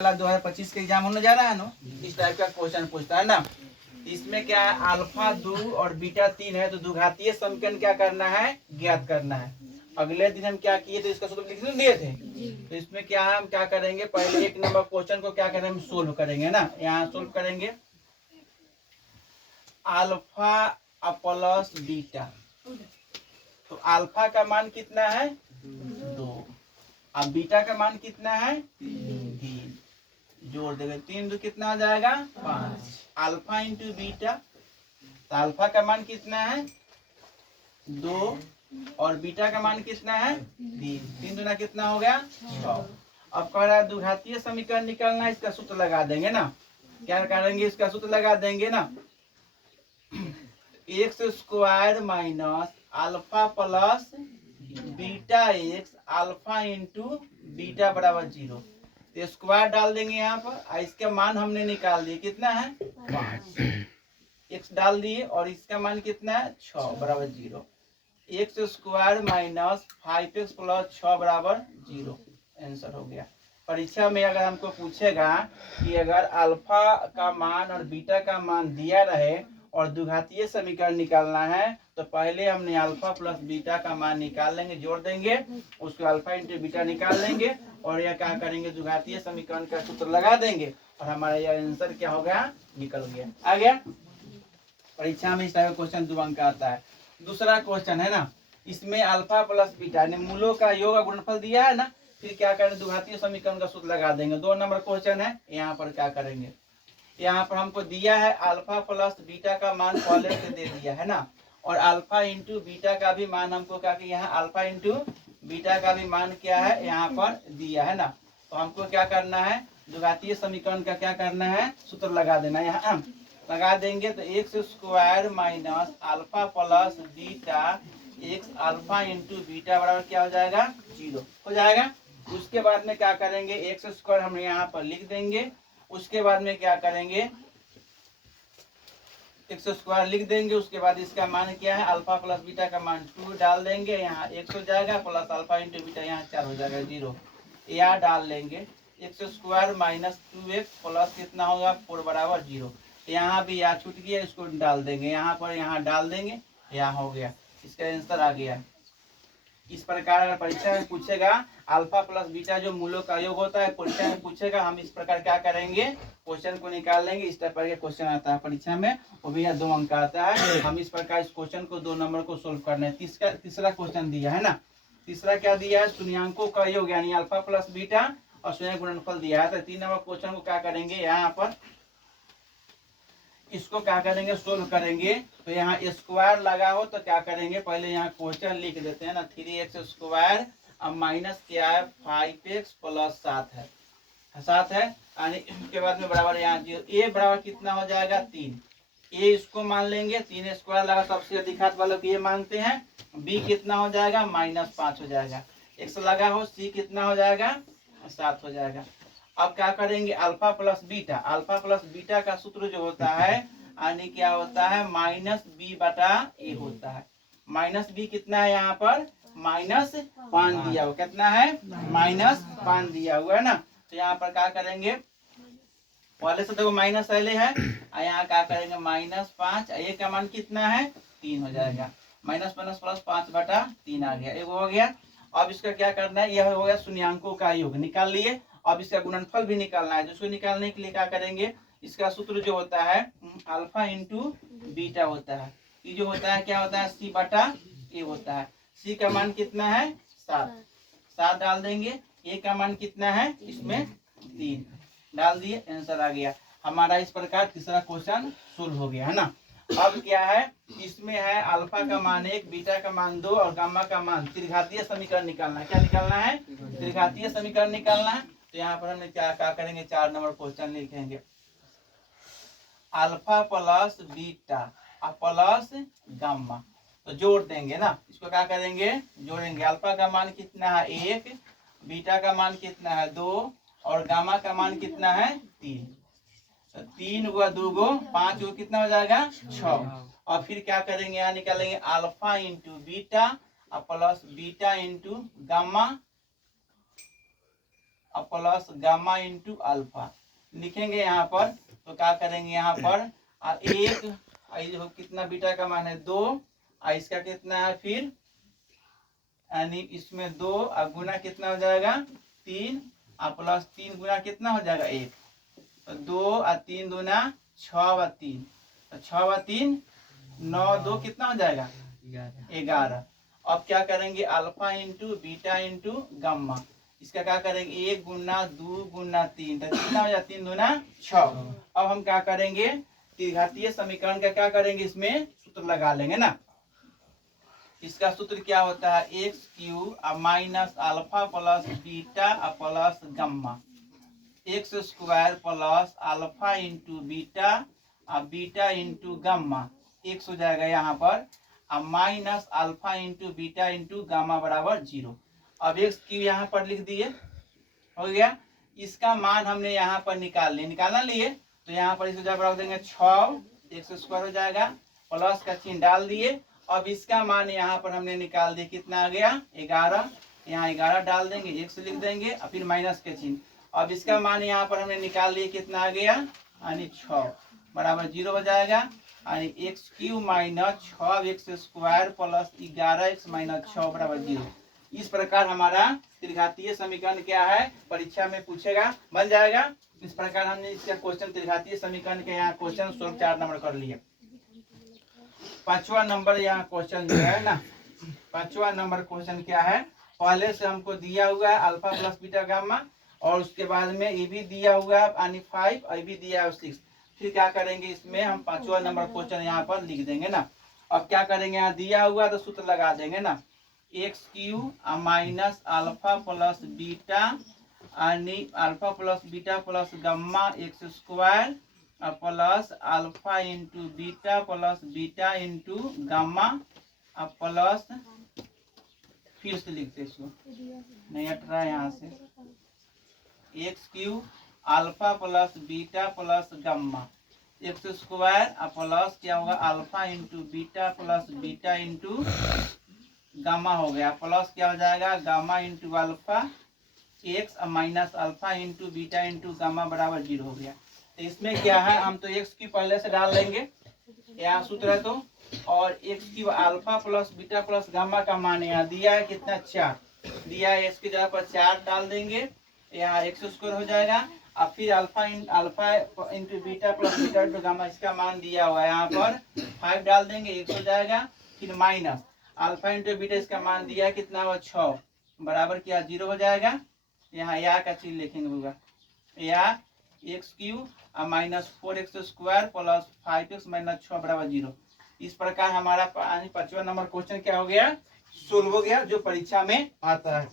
2025 के एग्जाम होने जा रहा है ना, इस टाइप का क्वेश्चन पूछता है ना। इसमें क्या है, अल्फा 2 और बीटा 3 है, तो द्विघातीय समीकरण क्या करना है, ज्ञात करना है। अगले दिन हम क्या किए थे, इसका सूत्र लिख दिए थे। तो इसमें क्या है, हम क्या करेंगे, पहले एक नंबर क्वेश्चन को क्या करेंगे, हम सोल्व करेंगे ना। यहाँ सोल्व करेंगे अल्फा प्लस बीटा, तो अल्फा का मान कितना है 2, अब बीटा का मान कितना है 3, जोड़ देंगे 3 2 कितना आ जाएगा 5। अल्फा इंटू बीटा, तो अल्फा का मान कितना है 2 और बीटा का मान कितना है 3, 3 दूना कितना हो गया 6। अब कह रहा है द्विघातीय समीकरण निकालना है, इसका सूत्र लगा देंगे ना। क्या करेंगे, इसका सूत्र लगा देंगे ना, x square minus alpha plus beta x alpha into beta बराबर 0। तो स्क्वायर डाल देंगे यहाँ पर, इसका मान हमने निकाल दिया कितना है 5, एक्स डाल दिए और इसका मान कितना है 6 बराबर 0। X square minus 5x plus 6 बराबर 0, आंसर हो गया। परीक्षा में अगर हमको पूछेगा कि अगर अल्फा का मान और बीटा का मान दिया रहे और द्विघातीय समीकरण निकालना है, तो पहले हमने अल्फा प्लस बीटा का मान निकाल लेंगे, जोड़ देंगे, उसको अल्फा इंटू बीटा निकाल लेंगे और यह क्या करेंगे, द्विघातीय समीकरण का सूत्र लगा देंगे और हमारा यह आंसर क्या हो गया, निकल गया, आ गया। परीक्षा में इस तरह का क्वेश्चन 2 अंक का आता है। दूसरा क्वेश्चन है ना, इसमें अल्फा प्लस बीटा ने मूलों का योग और गुणनफल दिया है ना, फिर क्या करें, द्विघातीय समीकरण का सूत्र लगा देंगे। 2 नंबर क्वेश्चन है, यहाँ पर क्या करेंगे, यहाँ पर हमको दिया है अल्फा प्लस बीटा का मान पहले से दे दिया है ना, और अल्फा इंटू बीटा का भी मान हमको क्या किया है, अल्फा इंटू बीटा का भी मान क्या है यहाँ पर दिया है ना। तो हमको क्या करना है, द्विघातीय समीकरण का क्या करना है, सूत्र लगा देना है। यहाँ लगा देंगे तो x square minus alpha plus beta x alpha into beta बराबर क्या हो जाएगा 0 हो जाएगा। उसके बाद में क्या करेंगे, एक्स स्क्वायर हम यहाँ पर लिख देंगे, उसके बाद में क्या करेंगे, एक्स स्क्वायर लिख देंगे, उसके बाद इसका मान क्या है, अल्फा प्लस बीटा का मान 2 डाल देंगे, यहाँ x हो जाएगा प्लस अल्फा इंटू बीटा यहाँ 4 हो जाएगा 0, यहाँ डाल लेंगे x square minus 2x plus कितना होगा 4 बराबर 0, यहाँ भी यहाँ छूट गया, इसको डाल देंगे यहाँ पर, यहाँ डाल देंगे, यहाँ हो गया, इसका आंसर आ गया। इस प्रकार अगर परीक्षा में पूछेगा अल्फा प्लस बीटा जो मूलों का योग होता है, परीक्षा में पूछेगा, हम इस प्रकार क्या करेंगे, क्वेश्चन को निकाल लेंगे। इस टाइप का क्वेश्चन आता है परीक्षा में, वो भी 2 अंक का आता है। हम इस प्रकार इस क्वेश्चन को 2 नंबर को सोल्व करना है। तीसरा क्वेश्चन दिया है ना, तीसरा क्या दिया है, शून्यांकों का योग यानी अल्फा प्लस बीटा और शून्य गुणनफल दिया है। तो 3 नंबर क्वेश्चन को क्या करेंगे, यहाँ पर इसको क्या करेंगे, सोल्व करेंगे। तो यहाँ स्क्वायर लगा हो तो क्या करेंगे, पहले यहाँ क्वेश्चन लिख देते हैं ना, 3x स्क्वायर अब माइनस क्या है 5x प्लस 7 है, 7 है, यानी उसके बाद में बराबर यहाँ 0, a बराबर कितना हो जाएगा 3, a इसको मान लेंगे, 3 स्क्वायर लगा सबसे अधिक हाथ वालों को ये मानते हैं, b कितना हो जाएगा -5 हो जाएगा, x लगा हो c कितना हो जाएगा 7 हो जाएगा। अब क्या करेंगे, alpha plus beta, alpha plus beta का सूत्र जो होता है यानी क्या होता है -b बटा a होता है। -b कितना है यहाँ पर -5 दिया हुआ, कितना है -5 दिया हुआ है ना। तो यहाँ पर क्या करेंगे, पहले से देखो माइनस पहले है, यहाँ क्या करेंगे -5, a का मान कितना है 3 हो जाएगा, माइनस प्लस 5 बटा 3 आ गया, एक हो गया। अब इसका क्या करना है, यह हो गया शून्यांकों का योग निकाल लिए। अब इसका गुणनफल भी निकालना है, जिसको निकालने के लिए क्या करेंगे, इसका सूत्र जो होता है अल्फा इंटू बीटा होता है, ये जो होता है क्या होता है c बटा a होता है। c का मान कितना है 7 डाल देंगे, a का मान कितना है इसमें 3 डाल दिए, आंसर आ गया हमारा। इस प्रकार तीसरा क्वेश्चन सोल्व हो गया है ना। अब क्या है, इसमें है अल्फा का मान 1, बीटा का मान 2 और गामा का मान, त्रिघातीय समीकरण निकालना है। क्या निकालना है, त्रिघातीय समीकरण निकालना है। तो यहाँ पर हम क्या करेंगे, 4 नंबर क्वेश्चन लिखेंगे, alpha plus beta plus gamma, तो जोड़ देंगे ना, इसको क्या करेंगे जोड़ेंगे। अल्फा का मान कितना है 1, बीटा का मान कितना है 2 और गामा का मान कितना है 3, तो 3 गुआ 2 गो 5 गो कितना हो जाएगा 6। और फिर क्या करेंगे, यहाँ निकालेंगे alpha into beta plus beta into gamma और प्लस गामा इंटू अल्फा लिखेंगे यहाँ पर। तो क्या करेंगे यहाँ पर एक देखो कितना बीटा का मान है 2 और इसका कितना है फिर यानी इसमें 2 और गुना कितना हो जाएगा 3 और प्लस 3 गुना कितना हो जाएगा 1। तो 2 और 3 दूना 6 और 3 तो 6 और 3 9 2 कितना हो जाएगा 11। अब क्या करेंगे alpha into beta into gamma इसका क्या करेंगे 1 गुना 2 गुना 3 तो कितना हो जाएगा 3 दूना 6। अब हम क्या करेंगे त्रिघातीय समीकरण का क्या करेंगे इसमें सूत्र लगा लेंगे ना। इसका सूत्र क्या होता है x Q minus alpha plus beta plus gamma x square plus alpha into beta beta into gamma x हो जाएगा यहाँ पर minus alpha into beta into gamma बराबर 0। अब एक्स क्यू यहाँ पर लिख दिए हो गया। इसका मान हमने यहाँ पर निकालना लिए तो यहाँ पर इसको बराबर देंगे 6 एक्स स्क्वायर हो जाएगा प्लस का चिन्ह डाल दिए। अब इसका मान यहाँ पर हमने निकाल दिया कितना आ गया 11 यहाँ 11 डाल देंगे एक्स लिख देंगे और फिर माइनस के चिन्ह। अब इसका मान यहाँ पर हमने निकाल लिया कितना आ गया यानी 6 बराबर 0 हो जाएगा यानी x Q minus 6 x square plus 11 x minus 6 बराबर 0। इस प्रकार हमारा त्रिघातीय समीकरण क्या है परीक्षा में पूछेगा बन जाएगा। इस प्रकार हमने इसका क्वेश्चन त्रिघातीय समीकरण के यहाँ क्वेश्चन सोल्व 4 नंबर कर लिए। 5वां नंबर यहाँ क्वेश्चन जो है ना 5वां नंबर क्वेश्चन क्या है पहले से हमको दिया हुआ है अल्फा प्लस बीटा गामा और उसके बाद में ये भी दिया हुआ है यानी 5 और भी दिया है 6। फिर क्या करेंगे इसमें हम 5वां नंबर क्वेश्चन यहाँ पर लिख देंगे ना। अब क्या करेंगे यहाँ दिया हुआ तो सूत्र लगा देंगे ना x Q minus alpha plus beta alpha plus beta plus gamma x square plus alpha into beta into gamma plus फिर से लिखते इसको नहीं हट रहा है यहाँ से x Q alpha plus beta plus gamma x square plus क्या होगा alpha into beta into gamma हो गया प्लस क्या हो जाएगा gamma into alpha x minus alpha into beta into gamma बराबर 0 हो गया। तो इसमें क्या है हम तो एक्स की पहले से डाल लेंगे यहाँ सूत्र है तो और एक्स की alpha plus beta plus gamma का मान यहाँ दिया है कितना 4 दिया है इसकी जगह पर 4 डाल देंगे यहाँ एक्स स्क्वायर हो जाएगा और फिर alpha into beta plus beta into gamma इसका मान दिया हुआ है यहाँ पर 5 डाल देंगे एक्स हो जाएगा फिर माइनस अल्फा इंटू बीटा इसका मान दिया कितना हुआ 6 बराबर क्या 0 हो जाएगा। यहाँ या का चीज लिखेंगे होगा या x Q minus 4x square plus 5x minus 6 बराबर 0। इस प्रकार हमारा 5वां नंबर क्वेश्चन क्या हो गया सोल्व हो गया जो परीक्षा में आता है।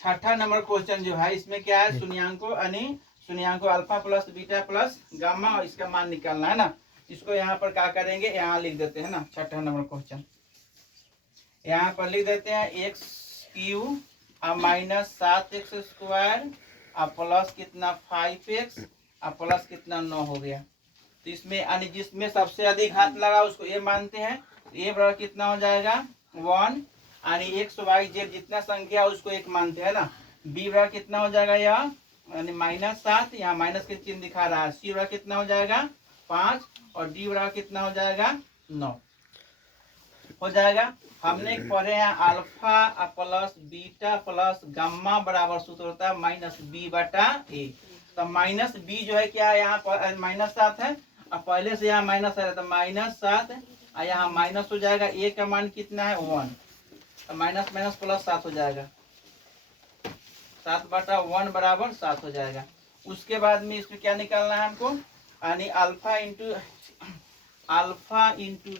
6ठा नंबर क्वेश्चन जो है इसमें क्या है शून्यांको alpha plus beta plus gamma और इसका मान निकालना है ना। इसको यहाँ पर क्या करेंगे यहाँ लिख देते हैं ना 6ठा नंबर क्वेश्चन यहाँ पर लिख देते हैं x Q minus 7x square plus कितना 5x प्लस कितना 9 हो गया। तो इसमें यानी जिसमें सबसे अधिक हाथ लगा उसको ए मानते हैं ए बराबर कितना हो जाएगा 1 यानी एक्स वाई जेड जितना संख्या उसको 1 मानते हैं ना। बी बराबर कितना हो जाएगा यह यानी माइनस 7 यहाँ माइनस के चिन्ह दिखा रहा है। सी बराबर कितना हो जाएगा 5 और डी बराबर कितना हो जाएगा 9 हो जाएगा। हमने पढ़े हैं alpha plus beta plus gamma बराबर सूत्र होता है माइनस बी बटा ए। तो माइनस बी जो है क्या है यहाँ पर माइनस 7 है और पहले से यहाँ माइनस है तो माइनस 7 और यहाँ माइनस हो जाएगा ए का मान कितना है 1 तो माइनस माइनस प्लस 7 हो जाएगा 7 बटा 1 बराबर 7 हो जाएगा। उसके बाद में इसमें क्या निकालना है हमको यानी alpha into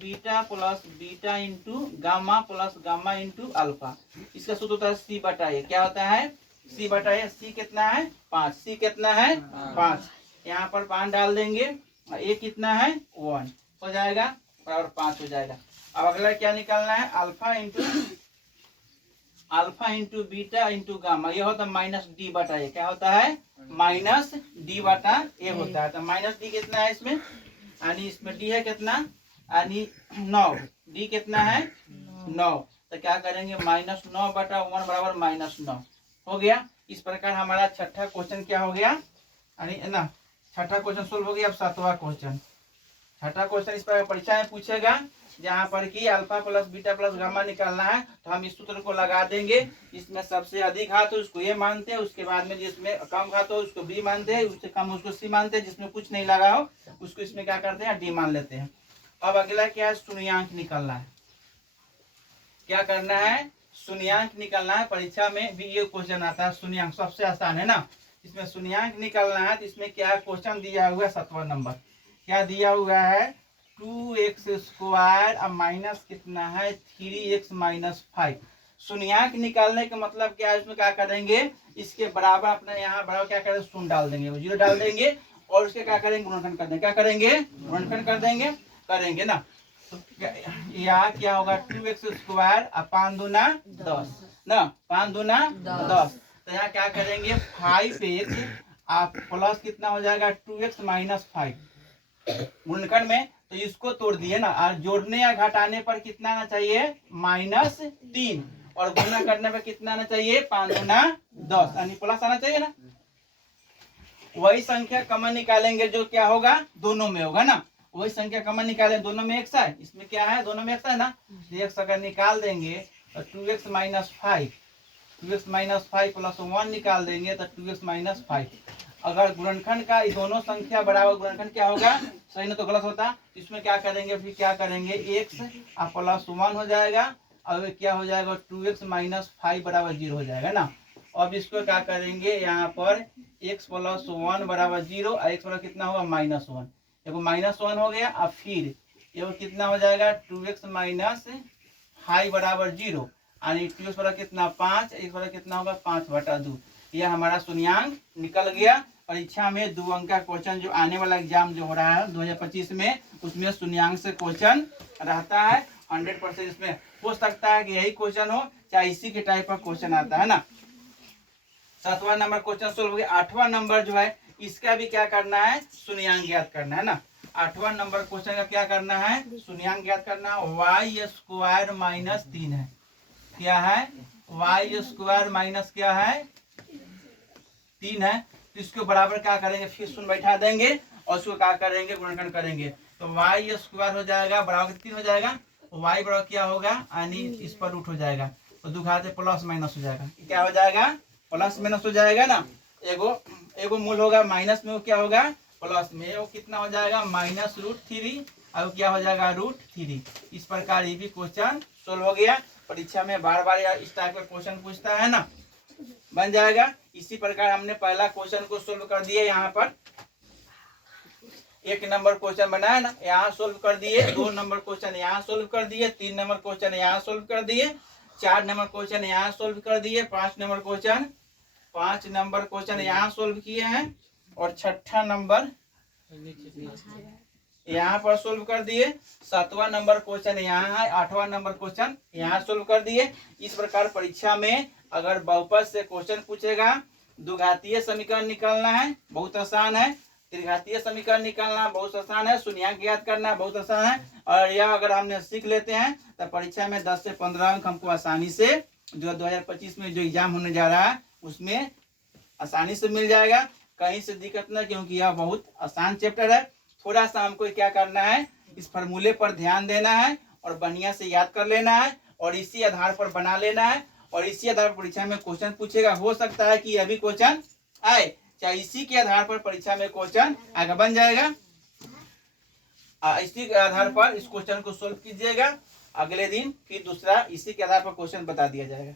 beta into gamma into alpha इसका सूत्र होता है सी बटा ए। क्या होता है सी बटा ए। सी कितना है 5 सी कितना है 5 यहाँ पर 5 डाल देंगे और ए कितना है 1 हो जाएगा बराबर 5 हो जाएगा। अब अगला क्या निकालना है alpha into beta into gamma ये होता है माइनस डी बटा ए। क्या होता है माइनस डी बटा ए होता है। तो माइनस डी कितना है इसमें यानी इसमें डी है कितना यानी 9 डी कितना है 9 तो क्या करेंगे माइनस 9 बटा 1 बराबर माइनस 9 हो गया। इस प्रकार हमारा छठा क्वेश्चन क्या हो गया, यानी ना छठा क्वेश्चन सोल्व हो गया। अब सातवां क्वेश्चन, छठा क्वेश्चन इस पर परीक्षा में पूछेगा, जहाँ पर कि alpha plus beta plus gamma निकालना है, तो हम इस सूत्र को लगा देंगे। इसमें सबसे अधिक घात हो उसको ए मानते हैं, उसके बाद में जिसमें कम घात हो उसको बी मानते हैं, उससे कम उसको सी मानते हैं, जिसमें कुछ नहीं लगा हो उसको इसमें क्या करते हैं डी मान लेते हैं। अब अगला क्या है, शून्यांक निकालना है। क्या करना है, शून्यांक निकालना है। परीक्षा में भी ये क्वेश्चन आता है, शून्यांक सबसे आसान है ना। इसमें शून्यांक निकालना है, तो इसमें क्या क्वेश्चन दिया हुआ है 7वां नंबर, क्या दिया हुआ है 2x² अब माइनस कितना है 3x - 5। शून्यांक निकालने का मतलब क्या है, इसमें क्या करेंगे, इसके बराबर अपना यहाँ बराबर क्या करेंगे शून्य डाल देंगे, 0 डाल देंगे और उसके क्या करेंगे गुणनखंड कर देंगे, क्या करेंगे गुणनखंड कर देंगे, करेंगे ना। तो यहाँ क्या होगा 2x² अब 5 दूना 10 ना, 5 दूना 10। तो यहाँ क्या करेंगे 5x आप प्लस कितना हो जाएगा 2x - 5 गुणनखंड में, तो इसको तोड़ दिए ना, और जोड़ने या घटाने पर कितना आना चाहिए -3 और गुणा करने पर कितना आना चाहिए 5 दूना 10 यानी प्लस आना चाहिए ना। वही संख्या कॉमन निकालेंगे जो क्या होगा दोनों में होगा ना, वही संख्या कॉमन निकालें, दोनों में x है, इसमें क्या है दोनों में x है ना, x अगर निकाल देंगे तो 2x - 5 2x - 5 + 1 निकाल देंगे तो 2x - 5। अगर गुणनखंड का ये दोनों संख्या बराबर गुणनखंड क्या होगा सही ना, तो गलत होता। इसमें क्या करेंगे फिर क्या करेंगे x + 1 हो जाएगा, अब क्या हो जाएगा 2x - 5 = 0 हो जाएगा ना। अब इसको क्या करेंगे यहाँ पर x + 1 = 0 और x बराबर कितना होगा -1, देखो -1 हो गया। अब फिर ये कितना हो जाएगा 2x - 5 = 0 यानी 2x बराबर कितना 5, x बराबर कितना होगा 5/2। यह हमारा शून्यांक निकल गया। परीक्षा में 2 अंक का क्वेश्चन जो आने वाला एग्जाम जो हो रहा है 2025 में, उसमें शून्यांक से क्वेश्चन रहता है 100%। इसमें हो सकता है कि यही क्वेश्चन हो, चाहे इसी के टाइप का क्वेश्चन आता है ना। 7वां नंबर क्वेश्चन सोल्व हो गया। 8वां नंबर जो है इसका भी क्या करना है शून्यांक ज्ञात करना है ना। 8वां नंबर क्वेश्चन का क्या करना है शून्यांक ज्ञात करना। y² - 3 है, क्या है y² माइनस क्या है 3 है। तो इसके बराबर क्या करेंगे फिर शून्य बैठा देंगे और उसको क्या करेंगे गुणनखंड करेंगे, तो y² हो जाएगा बराबर 3 हो जाएगा, y बराबर क्या होगा यानी इस पर रूट हो जाएगा, तो दुखाते प्लस माइनस हो जाएगा, क्या हो जाएगा प्लस माइनस हो जाएगा ना। एगो मूल होगा माइनस में, वो क्या होगा प्लस में, वो कितना हो जाएगा -√3 अब क्या हो जाएगा √3। इस प्रकार ये भी क्वेश्चन सोल्व हो गया। परीक्षा में बार बार इस टाइप का क्वेश्चन पूछता है ना, बन जाएगा। इसी प्रकार हमने पहला क्वेश्चन को सोल्व कर दिया, यहाँ पर 1 नंबर क्वेश्चन बनाया ना, यहाँ सोल्व कर दिए। 2 नंबर क्वेश्चन यहाँ सोल्व कर दिए, 3 नंबर क्वेश्चन यहाँ सोल्व कर दिए, 4 नंबर क्वेश्चन यहाँ सोल्व कर दिए, 5 नंबर क्वेश्चन यहाँ सोल्व किए हैं और 6ठा नंबर यहाँ पर सोल्व कर दिए। 7वां नंबर क्वेश्चन यहाँ है, 8वां नंबर क्वेश्चन यहाँ सोल्व कर दिए। इस प्रकार परीक्षा में अगर बहुपद से क्वेश्चन पूछेगा, द्विघातीय समीकरण निकालना है बहुत आसान है, त्रिघातीय समीकरण निकालना बहुत आसान है, शून्यांक ज्ञात करना बहुत आसान है, और यह अगर हमने सीख लेते हैं तो परीक्षा में 10 से 15 अंक हमको आसानी से जो 2025 में जो एग्जाम होने जा रहा है उसमें आसानी से मिल जाएगा, कहीं से दिक्कत नहीं, क्योंकि यह बहुत आसान चैप्टर है। थोड़ा सा हमको क्या करना है इस फार्मूले पर ध्यान देना है और बढ़िया से याद कर लेना है और इसी आधार पर बना लेना है, और इसी आधार पर परीक्षा में क्वेश्चन पूछेगा। हो सकता है कि अभी क्वेश्चन आए, चाहे इसी के आधार पर परीक्षा में क्वेश्चन आगे बन जाएगा। इसी के आधार पर इस क्वेश्चन को सोल्व कीजिएगा, अगले दिन फिर दूसरा इसी के आधार पर क्वेश्चन बता दिया जाएगा।